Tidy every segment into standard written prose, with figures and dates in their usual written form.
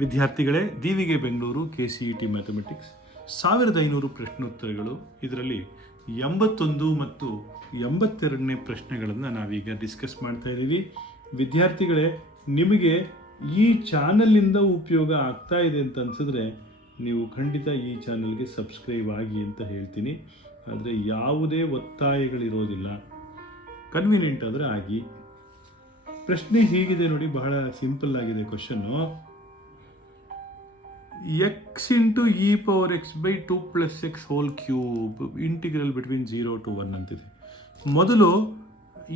ವಿದ್ಯಾರ್ಥಿಗಳೇ, ದಿವಿಗೆ Bengaluru KCET mathematics 1500 ಪ್ರಶ್ನೋತ್ತರಗಳು. ಇದರಲ್ಲಿ 81 ಮತ್ತು 82ನೇ ಪ್ರಶ್ನೆಗಳನ್ನು ನಾವೀಗ ಡಿಸ್ಕಸ್ ಮಾಡ್ತಾ ಇದ್ದೀವಿ. ವಿದ್ಯಾರ್ಥಿಗಳೇ, ನಿಮಗೆ ಈ ಚಾನಲಿಂದ ಉಪಯೋಗ ಆಗ್ತಾ ಇದೆ ಅಂತ ಅನಿಸಿದ್ರೆ ನೀವು ಖಂಡಿತ ಈ ಚಾನಲ್ಗೆ ಸಬ್ಸ್ಕ್ರೈಬ್ ಆಗಿ ಅಂತ ಹೇಳ್ತೀನಿ. ಆದರೆ ಯಾವುದೇ ಒತ್ತಾಯಗಳಿರೋದಿಲ್ಲ, ಕನ್ವೀನಿಯಂಟ್ ಆದರೆ ಆಗಿ. ಪ್ರಶ್ನೆ ಹೀಗಿದೆ ನೋಡಿ, ಬಹಳ ಸಿಂಪಲ್ ಆಗಿದೆ question. x into e power x by 2 plus x whole cube integral between 0 to 1 ಅಂತಿದೆ. ಮೊದಲು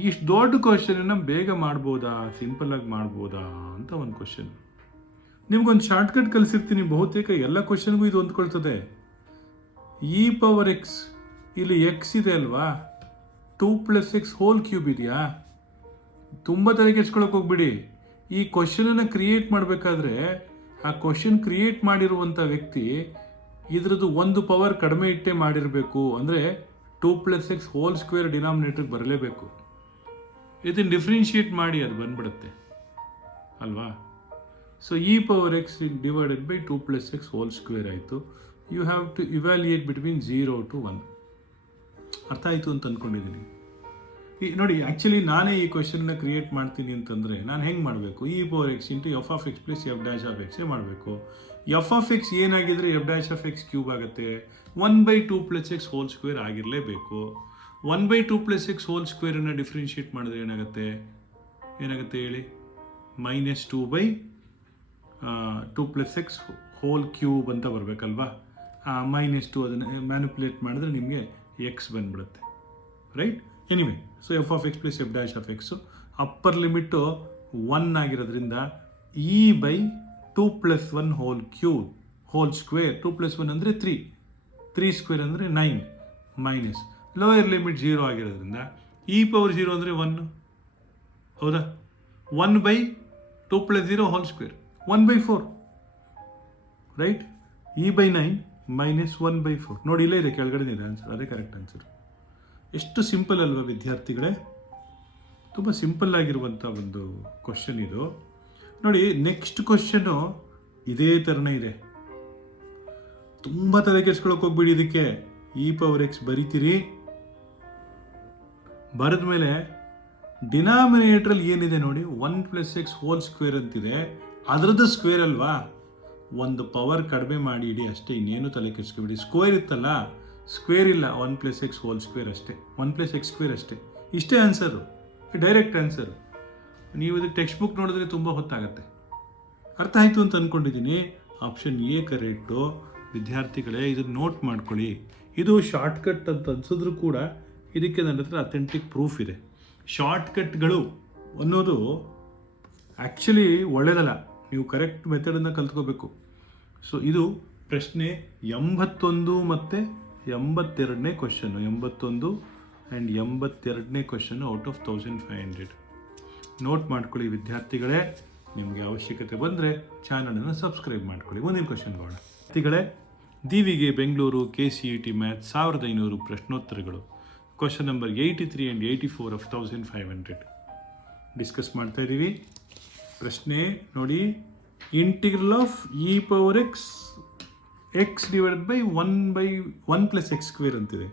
ಇಷ್ಟು ದೊಡ್ಡ ಕ್ವಶನನ್ನು ಬೇಗ ಮಾಡ್ಬೋದಾ, ಸಿಂಪಲ್ ಆಗಿ ಮಾಡ್ಬೋದಾ ಅಂತ ಒಂದು ಕ್ವಶನ್. ನಿಮ್ಗೊಂದು ಶಾರ್ಟ್ಕಟ್ ಕಲಿಸಿರ್ತೀನಿ, ಬಹುತೇಕ ಎಲ್ಲ ಕ್ವಶನ್ಗೂ ಇದು ಹೊಂದ್ಕೊಳ್ತದೆ. e ಪವರ್ ಎಕ್ಸ್, ಇಲ್ಲಿ ಎಕ್ಸ್ ಇದೆ ಅಲ್ವಾ, 2 ಪ್ಲಸ್ ಎಕ್ಸ್ ಹೋಲ್ ಕ್ಯೂಬ್ ಇದೆಯಾ. ತುಂಬ ತಲೆ ಕೆಡ್ಸ್ಕೊಳಕ್ಕೆ ಹೋಗ್ಬಿಡಿ. ಈ ಕ್ವಶನನ್ನು ಕ್ರಿಯೇಟ್ ಮಾಡಬೇಕಾದ್ರೆ ಆ ಕ್ವಶನ್ ಕ್ರಿಯೇಟ್ ಮಾಡಿರುವಂಥ ವ್ಯಕ್ತಿ ಇದ್ರದ್ದು ಒಂದು ಪವರ್ ಕಡಿಮೆ ಇಟ್ಟೇ ಮಾಡಿರಬೇಕು. ಅಂದರೆ 2 ಪ್ಲಸ್ ಎಕ್ಸ್ ಹೋಲ್ ಸ್ಕ್ವೇರ್ ಡಿನಾಮಿನೇಟರ್ಗೆ ಬರಲೇಬೇಕು. ಇದನ್ನು ಡಿಫ್ರೆನ್ಷಿಯೇಟ್ ಮಾಡಿ ಅದು ಬಂದ್ಬಿಡುತ್ತೆ ಅಲ್ವಾ. So e power x divided by 2 plus x whole square ಆಯಿತು. You have to evaluate between 0 to 1. ಅರ್ಥ ಆಯಿತು ಅಂತ ಅಂದ್ಕೊಂಡಿದ್ದೀನಿ. ನೋಡಿ, ಆ್ಯಕ್ಚುಲಿ ನಾನೇ ಈ ಕ್ವಶನ್ನ ಕ್ರಿಯೇಟ್ ಮಾಡ್ತೀನಿ ಅಂತಂದರೆ ನಾನು ಹೆಂಗೆ ಮಾಡಬೇಕು? e power x into f of x plus f dash of ಎಕ್ಸೇ ಮಾಡಬೇಕು. ಎಫ್ ಆಫ್ ಎಕ್ಸ್ ಏನಾಗಿದ್ರೆ f dash of x cube ಆಗುತ್ತೆ. 1/2 ಪ್ಲಸ್ ಎಕ್ಸ್ ಹೋಲ್ ಸ್ಕ್ವೇರ್ ಆಗಿರಲೇಬೇಕು. 1/2 ಪ್ಲಸ್ ಎಕ್ಸ್ ಹೋಲ್ ಸ್ಕ್ವೇರನ್ನು ಡಿಫ್ರೆನ್ಷಿಯೇಟ್ ಮಾಡಿದ್ರೆ ಏನಾಗುತ್ತೆ ಹೇಳಿ? -2/2 ಪ್ಲಸ್ ಎಕ್ಸ್ ಹೋಲ್ ಕ್ಯೂಬ್ ಅಂತ ಬರಬೇಕಲ್ವಾ. -2 ಅದನ್ನು ಮ್ಯಾನಿಪುಲೇಟ್ ಮಾಡಿದ್ರೆ ನಿಮಗೆ ಎಕ್ಸ್ ಬಂದ್ಬಿಡುತ್ತೆ, right? Anyway, so F of x plus f dash of x upper limit 1 ಆಗಿರೋದ್ರಿಂದ e/2 plus 1 whole cube whole square. 2 plus 1 ಅಂದರೆ 3 ಸ್ಕ್ವೇರ್ ಅಂದರೆ 9 ಮೈನಸ್ ಲೋಯರ್ ಲಿಮಿಟ್ 0 ಆಗಿರೋದ್ರಿಂದ e ಪವರ್ 0 ಅಂದರೆ 1, ಹೌದಾ? 1/2 plus 0 whole square 1/4, right? e/9 minus 1/4. ನೋಡಿ, ಇಲ್ಲೇ ಇದೆ, ಕೆಳಗಡೆ ಇದೆ ಆನ್ಸರ್, ಅದೇ ಕರೆಕ್ಟ್ ಆನ್ಸರ್. ಎಷ್ಟು ಸಿಂಪಲ್ ಅಲ್ವಾ ವಿದ್ಯಾರ್ಥಿಗಳೇ? ತುಂಬ ಸಿಂಪಲ್ ಆಗಿರುವಂಥ ಒಂದು ಕ್ವಶನ್ ಇದು. ನೋಡಿ, ನೆಕ್ಸ್ಟ್ ಕ್ವಶನ್ನು ಇದೇ ಥರನೇ ಇದೆ. ತುಂಬ ತಲೆ ಕೆಡ್ಸ್ಕೊಳಕ್ಕೆ ಹೋಗ್ಬಿಡಿ. ಇದಕ್ಕೆ e ಪವರ್ ಎಕ್ಸ್ ಬರಿತೀರಿ, ಬರೆದ ಮೇಲೆ ಡಿನಾಮಿನೇಟ್ರಲ್ಲಿ ಏನಿದೆ ನೋಡಿ, 1 ಪ್ಲಸ್ ಎಕ್ಸ್ ಹೋಲ್ ಸ್ಕ್ವೇರ್ ಅಂತಿದೆ, ಅದರದ್ದು ಸ್ಕ್ವೇರ್ ಅಲ್ವಾ, ಒಂದು ಪವರ್ ಕಡಿಮೆ ಮಾಡಿ ಇಡಿ ಅಷ್ಟೇ, ಇನ್ನೇನು ತಲೆ ಕೆಡ್ಸ್ಕೊಬಿಡಿ. ಸ್ಕ್ವೇರ್ ಇತ್ತಲ್ಲ, ಸ್ಕ್ವೇರ್ ಇಲ್ಲ, 1 ಪ್ಲಸ್ ಎಕ್ಸ್ ಹೋಲ್ ಸ್ಕ್ವೇರ್ ಅಷ್ಟೇ, 1 ಪ್ಲಸ್ ಎಕ್ಸ್ ಸ್ಕ್ವೇರ್ ಅಷ್ಟೇ. ಇಷ್ಟೇ ಆನ್ಸರು, ಡೈರೆಕ್ಟ್ ಆನ್ಸರು. ನೀವು ಇದಕ್ಕೆ ಟೆಕ್ಸ್ಟ್ ಬುಕ್ ನೋಡಿದ್ರೆ ತುಂಬ ಹೊತ್ತಾಗತ್ತೆ. ಅರ್ಥ ಆಯಿತು ಅಂತ ಅಂದ್ಕೊಂಡಿದ್ದೀನಿ. Option A correct. ವಿದ್ಯಾರ್ಥಿಗಳೇ, ಇದನ್ನು ನೋಟ್ ಮಾಡ್ಕೊಳ್ಳಿ. ಇದು ಶಾರ್ಟ್ಕಟ್ ಅಂತ ಅನ್ಸಿದ್ರು ಕೂಡ ಇದಕ್ಕೆ ನನ್ನ ಹತ್ರ ಅಥೆಂಟಿಕ್ ಪ್ರೂಫ್ ಇದೆ. ಶಾರ್ಟ್ಕಟ್ಗಳು ಅನ್ನೋದು ಆ್ಯಕ್ಚುಲಿ ಒಳ್ಳೆಯದಲ್ಲ, ನೀವು ಕರೆಕ್ಟ್ ಮೆಥಡನ್ನು ಕಲ್ತ್ಕೋಬೇಕು. ಸೊ ಇದು ಪ್ರಶ್ನೆ 81 ಮತ್ತು 82ನೇ ಕ್ವಶನ್ನು. 81 ಆ್ಯಂಡ್ 82ನೇ ಕ್ವಶನ್ನು ಔಟ್ ಆಫ್ 1500. ನೋಟ್ ಮಾಡ್ಕೊಳ್ಳಿ ವಿದ್ಯಾರ್ಥಿಗಳೇ. ನಿಮಗೆ ಅವಶ್ಯಕತೆ ಬಂದರೆ ಚಾನಲನ್ನು ಸಬ್ಸ್ಕ್ರೈಬ್ ಮಾಡ್ಕೊಳ್ಳಿ. ಮುಂದಿನ ಕ್ವಶನ್ ಹೋಗೋಣ ವಿದ್ಯಾರ್ಥಿಗಳೇ. ದಿವಿಗೆ ಬೆಂಗಳೂರು KCET ಮ್ಯಾಥ್ಸ್ 1500 ಪ್ರಶ್ನೋತ್ತರಗಳು. Question number 83 and 84 of 1500 discuss ಮಾಡ್ತಾ ಇದ್ದೀವಿ. ಪ್ರಶ್ನೆ ನೋಡಿ, integral of e power x x divided by 1 plus x square ಅಂತಿದೆ.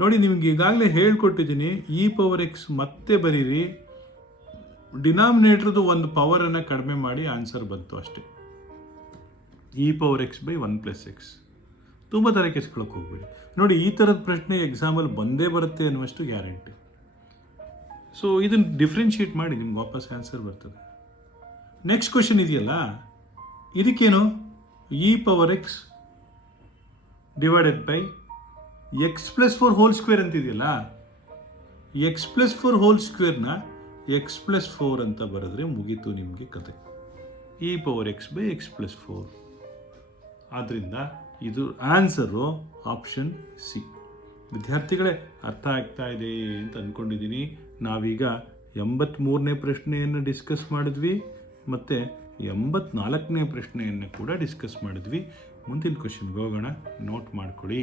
ನೋಡಿ, ನಿಮ್ಗೆ ಈಗಾಗಲೇ ಹೇಳ್ಕೊಟ್ಟಿದ್ದೀನಿ, e ಪವರ್ ಎಕ್ಸ್ ಮತ್ತೆ ಬರೀರಿ, ಡಿನಾಮಿನೇಟ್ರದ್ದು ಒಂದು ಪವರನ್ನು ಕಡಿಮೆ ಮಾಡಿ ಆನ್ಸರ್ ಬಂತು ಅಷ್ಟೇ. e power x by 1 plus X. ತುಂಬ ತಲೆ ಕೆಡ್ಸ್ಕೊಳಕ್ಕೆ ಹೋಗ್ಬೇಡಿ. ನೋಡಿ, ಈ ಥರದ ಪ್ರಶ್ನೆ ಎಕ್ಸಾಮಲ್ಲಿ ಬಂದೇ ಬರುತ್ತೆ ಅನ್ನುವಷ್ಟು ಗ್ಯಾರಂಟಿ. ಸೊ ಇದನ್ನು ಡಿಫ್ರೆನ್ಷಿಯೇಟ್ ಮಾಡಿ ನಿಮ್ಗೆ ವಾಪಸ್ ಆನ್ಸರ್ ಬರ್ತದೆ. ನೆಕ್ಸ್ಟ್ ಕ್ವಶನ್ ಇದೆಯಲ್ಲ, ಇದಕ್ಕೇನು e power x divided by x plus 4 whole square ಅಂತಿದೆಯಲ್ಲ, ಎಕ್ಸ್ ಪ್ಲಸ್ 4 ಹೋಲ್ ಸ್ಕ್ವೇರ್ನ ಎಕ್ಸ್ ಪ್ಲಸ್ 4 ಅಂತ ಬರೆದ್ರೆ ಮುಗೀತು ನಿಮಗೆ ಕತೆ. e power x by x plus 4. ಆದ್ದರಿಂದ ಇದು ಆನ್ಸರು ಆಪ್ಷನ್ ಸಿ. ವಿದ್ಯಾರ್ಥಿಗಳೇ, ಅರ್ಥ ಆಗ್ತಾ ಇದೆ ಅಂತ ಅಂದ್ಕೊಂಡಿದ್ದೀನಿ. ನಾವೀಗ 83ನೇ ಪ್ರಶ್ನೆಯನ್ನು ಡಿಸ್ಕಸ್ ಮಾಡಿದ್ವಿ ಮತ್ತು 84ನೇ ಪ್ರಶ್ನೆಯನ್ನು ಕೂಡ ಡಿಸ್ಕಸ್ ಮಾಡಿದ್ವಿ. ಮುಂದಿನ ಕ್ವಶನ್ಗೆ ಹೋಗೋಣ, ನೋಟ್ ಮಾಡ್ಕೊಳ್ಳಿ.